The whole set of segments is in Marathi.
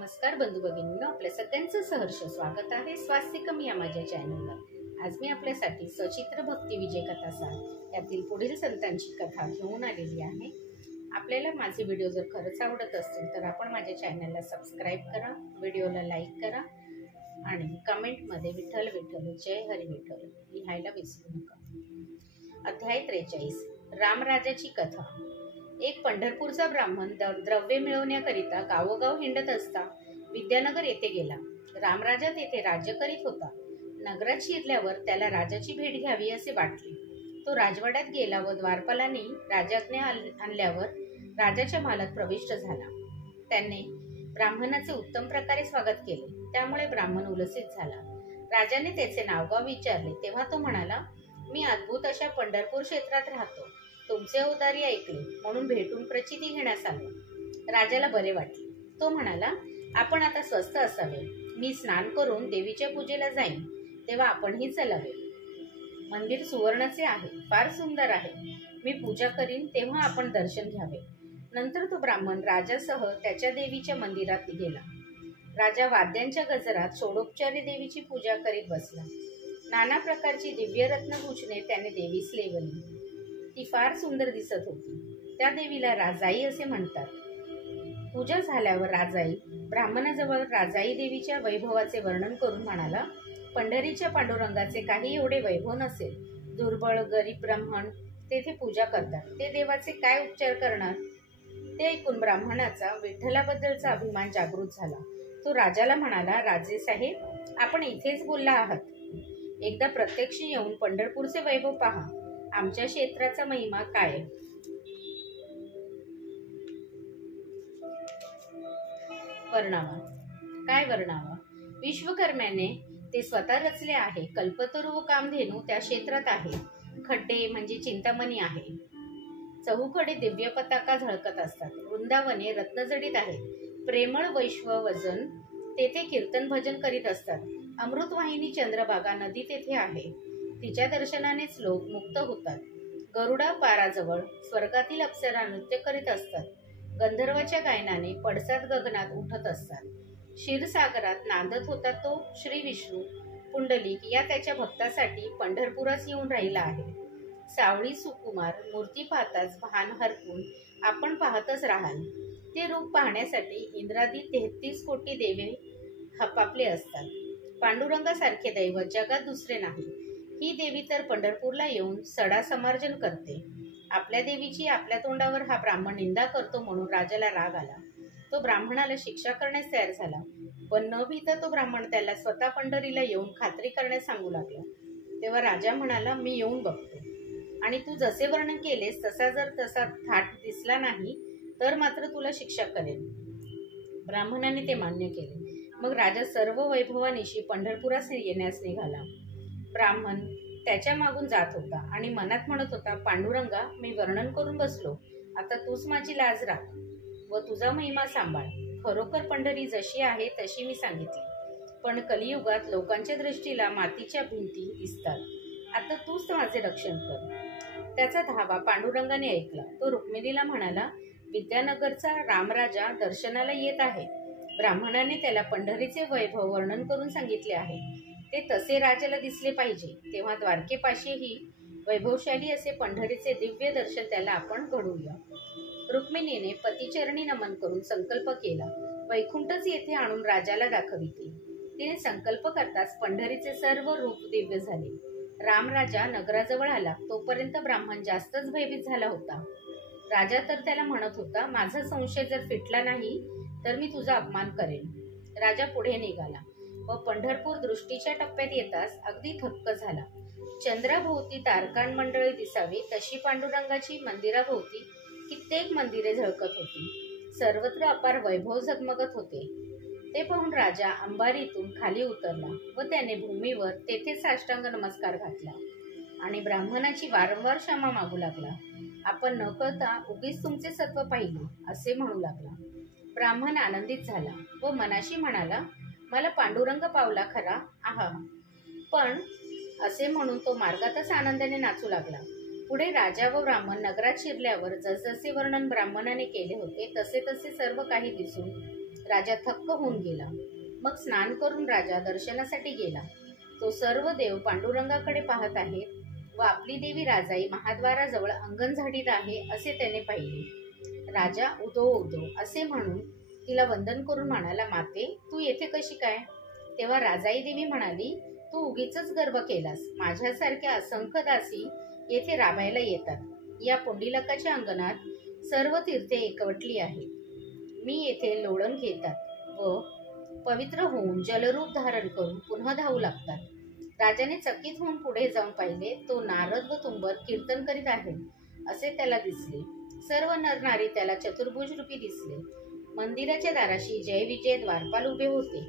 नमस्कार बंधू भगिनींनो, आपल्या सगळ्यांचं सहर्ष स्वागत आहे स्वास्तिकम या माझ्या चॅनलवर। आज मी आपल्यासाठी सचित्र भक्ती विजय कथासार यातील पुढील संतांची कथा घेऊन आलेली आहे। आपल्याला माझे व्हिडिओ जर खरंच आवडत असतील तर आपण माझ्या चॅनलला सबस्क्राईब करा, व्हिडिओला लाईक करा आणि कमेंटमध्ये विठ्ठल विठ्ठल जय हरी विठ्ठल लिहायला विसरू नका। अध्याय 43 रामराजाची कथा। एक पंढरपूरचा ब्राह्मण द्रव्य मिळवण्याकरिता गावोगाव हिंडत असता विद्यानगर येथे गेला। रामराजा तेथे राज्य करीत होता। नगरात शिरल्यावर त्याला राजाची भेट घ्यावी असे वाटले। तो राजवाड्यात गेला व द्वारपालांनी राजाज्ञा आणल्यावर राजाच्या महालात प्रविष्ट झाला। त्याने ब्राह्मणाचे उत्तम प्रकारे स्वागत केले, त्यामुळे ब्राह्मण उलसित झाला। राजाने त्याचे नावगाव विचारले तेव्हा तो म्हणाला, मी अद्भुत अशा पंढरपूर क्षेत्रात राहतो, तुमचे औदार्य ऐकले म्हणून भेटून प्रचिती घेण्यास आलो। राजाला बरे वाटले। तो म्हणाला, आपण आता स्वस्थ असावे। मी स्नान करून देवीच्या पूजेला जाईन, तेव्हा आपणही चलावे। मंदिर सुवर्णाचे आहे, फार सुंदर आहे। मी पूजा करीन तेव्हा आपण दर्शन घ्यावे। नंतर तो ब्राह्मण राजासह त्याच्या देवीच्या मंदिरात गेला। राजा वाद्यांच्या गजरात षोडोपचारी देवीची पूजा करीत बसला। नाना प्रकारची दिव्य रत्नभूषणे त्याने देवीस लेवली। ती फार सुंदर दिसत होती। त्या देवीला राजाई असे म्हणतात। पूजा झाल्यावर राजाई ब्राह्मणाजवळ राजाई देवीच्या वैभवाचे वर्णन करून म्हणाला, पंढरीच्या पांडुरंगाचे काही एवढे वैभव नसेल। दुर्बळ गरीब ब्राह्मण तेथे पूजा करतात, ते देवाचे काय उपचार करणार? ते ऐकून ब्राह्मणाचा विठ्ठलाबद्दलचा अभिमान जागृत झाला। तो राजाला म्हणाला, राजे साहेब, आपण इथेच बोलला आहात। एकदा प्रत्यक्ष येऊन पंढरपूरचे वैभव पहा, आमच्या क्षेत्राचा महिमा काय। वर्णावा काय वर्णावा? विश्वकर्म्याने ते स्वतः रचले आहे। कल्पतरू व कामधेनू त्या क्षेत्रात आहे। खड्डे म्हणजे चिंतामणी आहे। चहूकडे दिव्य पताका झळकत असतात। वृंदावने रत्नजडीत आहेत। प्रेमळ वैश्ववजन तेथे कीर्तन भजन करीत असतात। अमृतवाहिनी चंद्रभागा नदी तेथे आहे, तिच्या दर्शनानेच लोक मुक्त होतात। गरुडा पाराजवळ स्वर्गातील अप्सरा नृत्य करीत असतात। गंधर्वाच्या गायनाने पडसाद गगनात उठत असतात। क्षीरसागरात नांदत होता तो श्री विष्णू पुंडलिक या त्याच्या भक्तासाठी पंढरपुरास येऊन राहिला आहे। सावळी सुकुमार मूर्ती पाहताच भान हरपून आपण पाहतच राहाल। ते रूप पाहण्यासाठी इंद्रादी 33 कोटी देवे हपापले असतात। पांडुरंगासारखे दैवत जगात दुसरे नाही। ही देवी तर पंढरपूरला येऊन सडा समार्जन करते। आपल्या देवीची आपल्या तोंडावर हा ब्राह्मण निंदा करतो म्हणून राजाला राग आला। तो ब्राह्मणाला शिक्षा करण्यास तयार झाला, पण न भीता तो ब्राह्मण त्याला स्वतः पंढरीला येऊन खात्री करण्यास सांगू लागला। तेव्हा राजा म्हणाला, मी येऊन बघतो आणि तू जसे वर्णन केलेस तसा थाट दिसला नाही तर मात्र तुला शिक्षा करेन। ब्राह्मणाने ते मान्य केले। मग राजा सर्व वैभवानिशी पंढरपुरास येण्यास निघाला। ब्राह्मण त्याच्या मागून जात होता आणि मनात म्हणत होता, पांडुरंगा, मी वर्णन करून बसलो, आता तूच माझी लाज राख व तुझा महिमा सांभाळ। खरोखर पंढरी जशी आहे तशी मी सांगितली, पण कलियुगात लोकांच्या दृष्टीला मातीच्या भिंती दिसतात। आता तूच माझे रक्षण कर। त्याचा धावा पांडुरंगाने ऐकला। तो रुक्मिणीला म्हणाला, विद्यानगरचा रामराजा दर्शनाला येत आहे। ब्राह्मणाने त्याला पंढरीचे वैभव वर्णन करून सांगितले आहे। ते तसे राजाला दिसले पाहिजे, तेव्हा द्वारकेपाशीही वैभवशाली असे पंढरीचे दिव्य दर्शन त्याला आपण घडवूया। रुक्मिणीने पतिचरणी नमन करून संकल्प केला, वैकुंठच येथे आणून राजाला दाखविते। तिने संकल्प करताच पंढरीचे सर्व रूप दिव्य झाले। रामराजा नगराजवळ आला तोपर्यंत ब्राह्मण जास्तच भयभीत झाला होता। राजा तर त्याला म्हणत होता, माझा संशय जर फिटला नाही तर मी तुझा अपमान करेन। राजा पुढे निघाला व पंढरपूर दृष्टीच्या टप्प्यात येताच अगदी थक्क झाला। चंद्राभोवती तारकांमंडळी दिसावी तशी पांडुरंगाची मंदिराभोवती कित्येक मंदिरे झळकत होती। सर्वत्र अपार वैभव झगमगत होते। ते पाहून राजा अंबारीतून खाली उतरला व त्याने भूमीवर तेथे साष्टांग नमस्कार घातला आणि ब्राह्मणाची वारंवार क्षमा मागू लागला। आपण न कळता उगीच तुमचे सत्व पाहिले असे म्हणू लागला। ब्राह्मण आनंदित झाला व मनाशी म्हणाला, मला पांडुरंग पावला खरा, आहा, पण असे म्हणून तो मार्गातच आनंदाने नाचू लागला। पुढे राजा व ब्राह्मण नगरात शिरल्यावर जसजसे वर्णन ब्राह्मणाने केले होते तसे तसे सर्व काही दिसून राजा थक्क होऊन गेला. मग स्नान करून राजा दर्शनासाठी गेला. तो सर्व देव पांडुरंगाकडे पाहत आहेत व आपली देवी राजाई महाद्वाराजवळ अंगण झाडीत आहे असे त्याने पाहिले. राजा उदो उदो असे म्हणून तिला वंदन करून म्हणाला, माते तू येथे कशी काय? तेव्हा राजाई देवी म्हणाली, तू उगीच गर्व केलास. माझ्यासारख्या असंख्य दासी येथे राबायला येतात. या पुंडलिकाच्या अंगणात सर्व तीर्थे एकवटली आहेत. मी येथे लोळण घेतात व पवित्र होऊन जलरूप धारण करून पुन्हा धावू लागतात. राजाने चकित होऊन पुढे जाऊन पाहिले. तो नारद व तुंबर कीर्तन करीत आहेत असे त्याला दिसले. सर्व नरनारी त्याला चतुर्भुज रूपी दिसले. मंदिराच्या दाराशी जय विजय द्वारपाल उभे होते.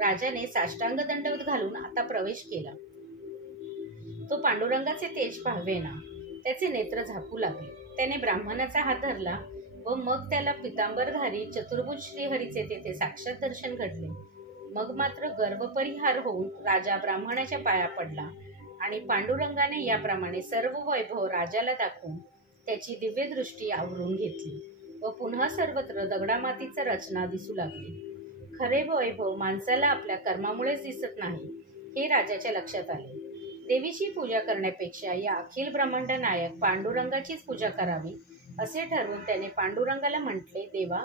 राजाने साष्टांग दंडवत घालून आता प्रवेश केला. तो पांडुरंगाचे तेज पाहावेना. त्याचे नेत्र झाकू लागले. त्याने ब्राह्मणाचा हात धरला व मग त्याला पितांबरधारी चतुर्भुज श्रीहरीचे तेथे साक्षात दर्शन घडले. मग मात्र गर्भपरिहार होऊन राजा ब्राह्मणाच्या पाया पडला आणि पांडुरंगाने याप्रमाणे सर्व वैभव राजाला दाखवून त्याची दिव्य दृष्टी आवरून घेतली व पुन्हा सर्वत्र दगडामातीची रचना दिसू लागली. खरे वैभव माणसाला आपल्या कर्मामुळेच दिसत नाही हे राजाच्या लक्षात आले. देवीची पूजा करण्यापेक्षा या अखिल ब्रह्मांड नायक पांडुरंगाचीच पूजा करावी असे ठरवून त्याने पांडुरंगाला म्हटले, देवा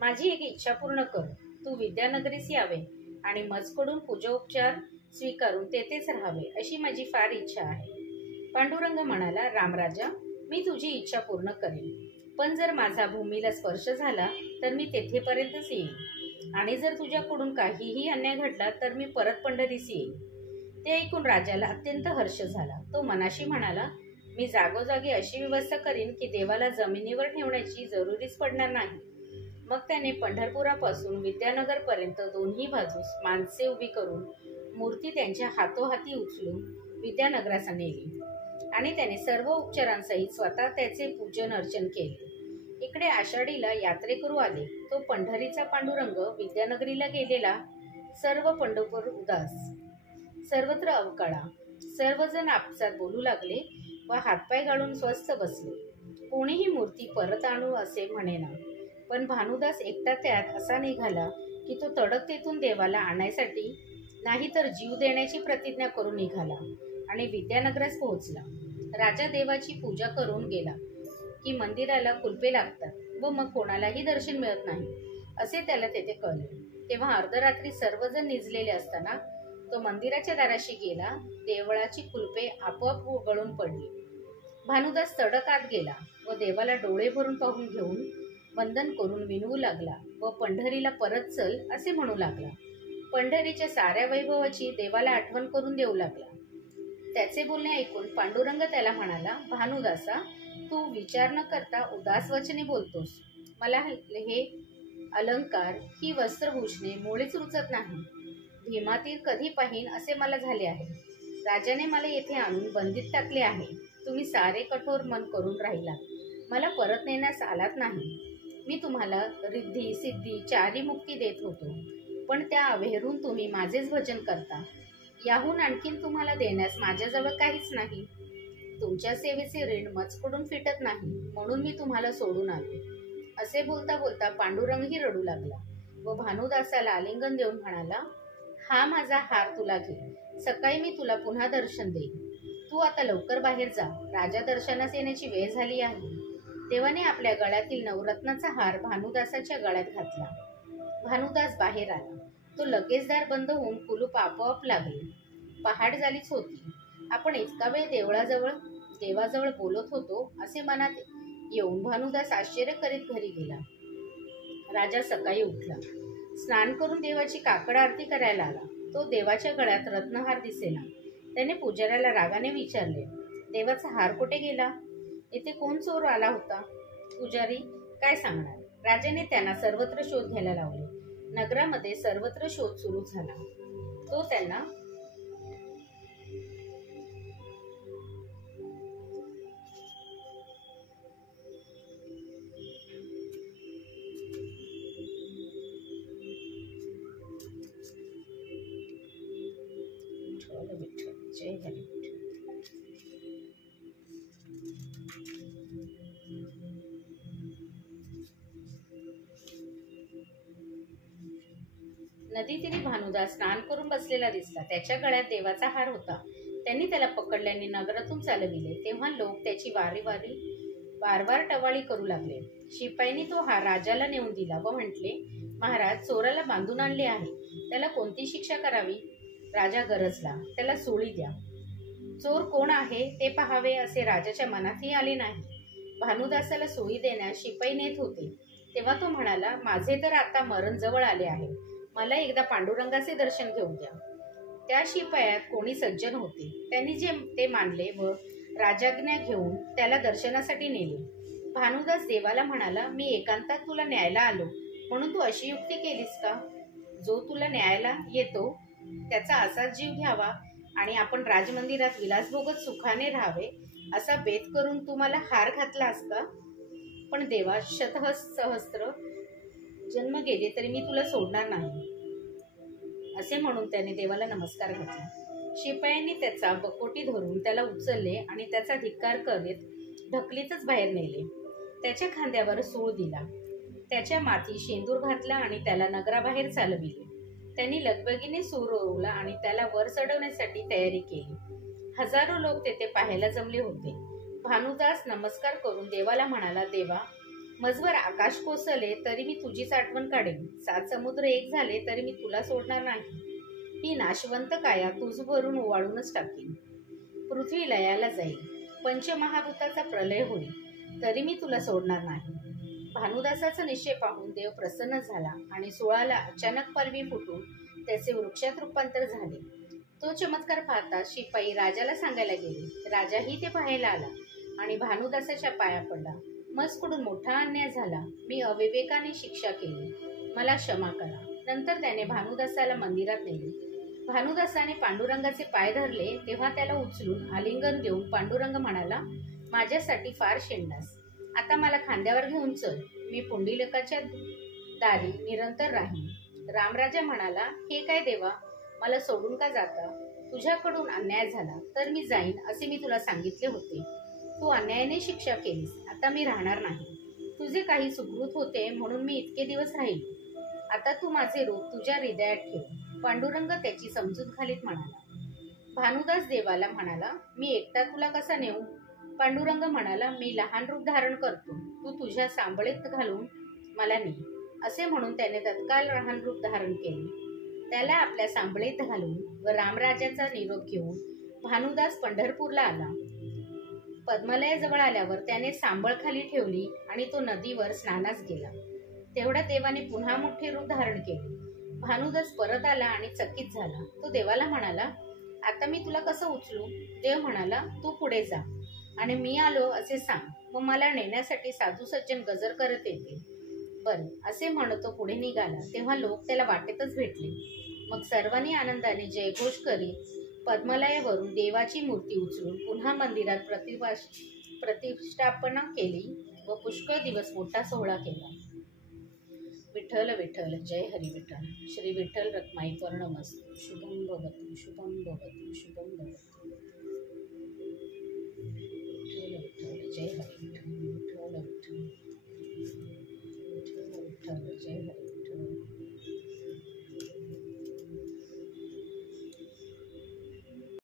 माझी एक इच्छा पूर्ण कर. तू विद्यानगरीस यावे आणि मजकडून पूजोपचार स्वीकारून तेथेच राहावे अशी माझी फार इच्छा आहे. पांडुरंग म्हणाला, रामराजा मी तुझी इच्छा पूर्ण करेन, पण जर माझा भूमीला स्पर्श झाला तर मी तेथेपर्यंतच येईन आणि जर तुझ्याकडून काहीही अन्याय घडला तर मी परत पंढरीस येईन. ते ऐकून राजाला अत्यंत हर्ष झाला. तो मनाशी म्हणाला, मी जागोजागी अशी व्यवस्था करीन की देवाला जमिनीवर ठेवण्याची जरुरीच पडणार नाही. मग त्याने पंढरपुरापासून विद्यानगरपर्यंत दोन्ही बाजूस माणसे उभी करून मूर्ती त्यांच्या हातोहाती उचलून विद्यानगरास नेली आणि त्याने सर्व उपचारांसहित स्वतः त्याचे पूजन अर्चन केले. इकडे आषाढीला यात्रेकरू आले. तो पंढरीचा पांडुरंग विद्यानगरीला गेलेला. सर्व पंढरपूर उदास, सर्वत्र अवकाळा. सर्वजण आपसात बोलू लागले व हातपाय गाळून स्वस्थ बसले. कोणीही मूर्ती परत आणू असे म्हणेना. पण भानुदास एकटा त्यात असा निघाला की तो तडक तेथून देवाला आणायसाठी नाही तर जीव देण्याची प्रतिज्ञा करून निघाला आणि विद्यानगरास पोहोचला. राजा देवाची पूजा करून गेला की मंदिराला कुलपे लागतात व मग कोणालाही दर्शन मिळत नाही असे त्याला तेथे कळले. तेव्हा अर्धरात्री सर्वजण निजलेले असताना तो मंदिराच्या दाराशी गेला. देवळाची कुलपे आपोआप उघडून पडली. भानुदास तडक आत गेला व देवाला डोळे भरून पाहून घेऊन वंदन करून विनवू लागला व पंढरीला परत चल असे म्हणू लागला. पंढरीच्या साऱ्या वैभवाची देवाला आठवण करून देऊ लागला. त्याचे बोलणे ऐकून पांडुरंग त्याला म्हणाला, भानुदासा तू विचार न करता उदास वचने बोलतोस. मला हे अलंकार ही वस्त्रभूषणे मुळीच रुचत नाही. भीमातीर कधी पाहीन असे मला झाले आहे. राजाने मला येथे आणून बंदीत टाकले आहे. तुम्ही सारे कठोर मन करून राहिलात. मला परत नेण्यास आलात नाही. मी तुम्हाला रिद्धी सिद्धी चारी मुक्ती देत होतो, पण त्या अवेरून तुम्ही माझेच भजन करता. याहून आणखीन तुम्हाला देण्यास माझ्याजवळ काहीच नाही. तुमच्या सेवेचे ऋण मजकडून फिटत नाही, म्हणून मी तुम्हाला सोडून आलो. असे बोलता बोलता पांडुरंगही रडू लागला व भानुदासाला आलिंगन देऊन म्हणाला, हा माझा हार तुला घे. सकाळी मी तुला पुन्हा दर्शन देईन. तू आता लवकर बाहेर जा. राजा दर्शनास येण्याची वेळ झाली आहे. देवाने आपल्या गळ्यातील नवरत्नाचा हार भानुदासाच्या गळ्यात घातला. भानुदास बाहेर आला. तो लगेच दार बंद होऊन कुलूप आपोआप लागले. पहाट झालीच होती. आपण इतका वेळ देवाजवळ बोलत होतो असे मनात येऊन भानुदास आश्चर्य करीत घरी गेला. राजा सकाळी उठला. स्नान करून देवाची काकड आरती करायला आला. तो देवाच्या गळ्यात रत्नहार दिसेना. त्याने पुजाऱ्याला रागाने विचारले, देवाचा हार कुठे गेला? येथे कोण चोर आला होता? पुजारी काय सांगणार? राजाने त्यांना सर्वत्र शोध घ्यायला लावले. नगरामध्ये सर्वत्र शोध सुरू झाला. तो त्यांना जय हरी. नदीतीरी भानुदास स्नान करून बसलेला दिसला. त्याच्या गळ्यात देवाचा हार होता. त्यांनी त्याला पकडल्याने नगरातून चालविले. तेव्हा लोक त्याची वारंवार टवाळी करू लागले. शिपाईनी तो हार राजाला नेऊन दिला व म्हटले, महाराज, चोराला बांधून आणले आहे. त्याला कोणती शिक्षा करावी? राजा गरजला, त्याला सोळी द्या. चोर कोण आहे ते पाहावे असे राजाच्या मनातही आले नाही. भानुदासाला सोळी देण्यास शिपाई नेत होते. तेव्हा तो म्हणाला, माझे तर आता मरण जवळ आले आहे. मला एकदा पांडुरंगाचे दर्शन घेऊन द्या. त्या शिपायात कोणी सज्जन होते. त्यांनी ते मानले व राजाज्ञा घेऊन त्याला दर्शनासाठी नेले. भानुदास देवाला म्हणाला, मी एकांतात तुला न्यायला आलो म्हणून तू अशी युक्ती केलीस का? जो तुला न्यायला येतो त्याचा असाच जीव घ्यावा आणि आपण राजमंदिरात विलास भोगत सुखाने राहावे असा बेत करून तू मला हार घातलास का? पण देवा, सहस्त्र जन्म गेले तरी मी तुला सोडणार नाही असे म्हणून त्याने देवाला नमस्कार घातला. शिपायांनी त्याचा बकोटी धरून त्याला उचलले आणि त्याचा धिक्कार करीत ढकलीतच बाहेर नेले. त्याच्या खांद्यावर सूळ दिला, त्याच्या माथी शेंदूर घातला आणि त्याला नगराबाहेर चालविले. त्यांनी लगबगीने सूर ओवला आणि त्याला वर चढवण्यासाठी तयारी केली. हजारो लोक तेथे पाहायला जमले होते. भानुदास नमस्कार करून देवाला म्हणाला, देवा, मजवर आकाश कोसळले तरी मी तुझीच आठवण काढेन. 7 समुद्र एक झाले तरी मी तुला सोडणार नाही. ही नाशवंत काया तुझ भरून ओवाळूनच टाकीन. पृथ्वी लयाला जाईल, पंचमहाभूताचा प्रलय होईल तरी मी तुला सोडणार नाही. भानुदासाचा निश्चय पाहून देव प्रसन्न झाला आणि सोळाला अचानक पालवी फुटून त्याचे वृक्षात रूपांतर झाले. तो चमत्कार पाहता शिपाई राजाला सांगायला गेले. राजाही ते पाहायला आला आणि भानुदासाच्या पाया पडला. मजकडून मोठा अन्याय झाला. मी अविवेकाने शिक्षा केली, मला क्षमा करा. नंतर त्याने भानुदासाला मंदिरात नेले. भानुदासाने पांडुरंगाचे पाय धरले तेव्हा त्याला उचलून आलिंगन देऊन पांडुरंग म्हणाला, माझ्यासाठी फार शेंडलास. आता मला खांद्यावर घेऊन चल. मी पुंडलिकाच्या दारी निरंतर राहीन. रामराजा म्हणाला, हे काय देवा, मला सोडून का जाता? तुझ्याकडून अन्याय झाला तर मी जाईन असे मी तुला सांगितले होते. तू अन्यायाने शिक्षा केलीस. आता मी राहणार नाही. तुझे काही सुकृत होते म्हणून मी इतके दिवस राहील. आता तू माझे रूप तुझ्या हृदयात ठेव. पांडुरंग त्याची समजूत घालीत म्हणाला. भानुदास देवाला म्हणाला, मी एकटा तुला कसा नेऊ? पांडुरंग म्हणाला, मी लहान रूप धारण करतो. तू तुझ्या सांबळीत घालून मला ने. असे म्हणून त्याने तत्काळ लहान रूप धारण केले. त्याला आपल्या सांबळीत घालून व रामराजाचा निरोप घेऊन भानुदास पंढरपूरला आला. पद्मालयाजवळ आल्यावर त्याने सांबळ खाली ठेवली आणि तो नदीवर स्नानास गेला. तेवढ्या देवाने पुन्हा मोठे रूप धारण केले. भानुदास परत आला आणि चकित झाला. तो देवाला म्हणाला, आता मी तुला कसं उचलू? देव म्हणाला, तू पुढे जा आणि मी आलो असे सांग व मला नेण्यासाठी साधू सज्जन गजर करत येतील. बरे असे म्हणत तो पुढे निघाला. तेव्हा लोक त्याला वाटेतच भेटले. मग सर्वांनी आनंदाने जयघोष करीत पद्मालयावरून देवाची मूर्ती उचलून पुन्हा मंदिरात प्रतिष्ठापना केली व पुष्कळ दिवस मोठा सोहळा केला. विठ्ठल विठ्ठल, जय हरी विठ्ठल. श्री विठ्ठल रखमाई वर्णमस्तु. शुभम भवतु, शुभम भवतु, शुभम भवतु. विठ्ठल विठ्ठल, जय हरी.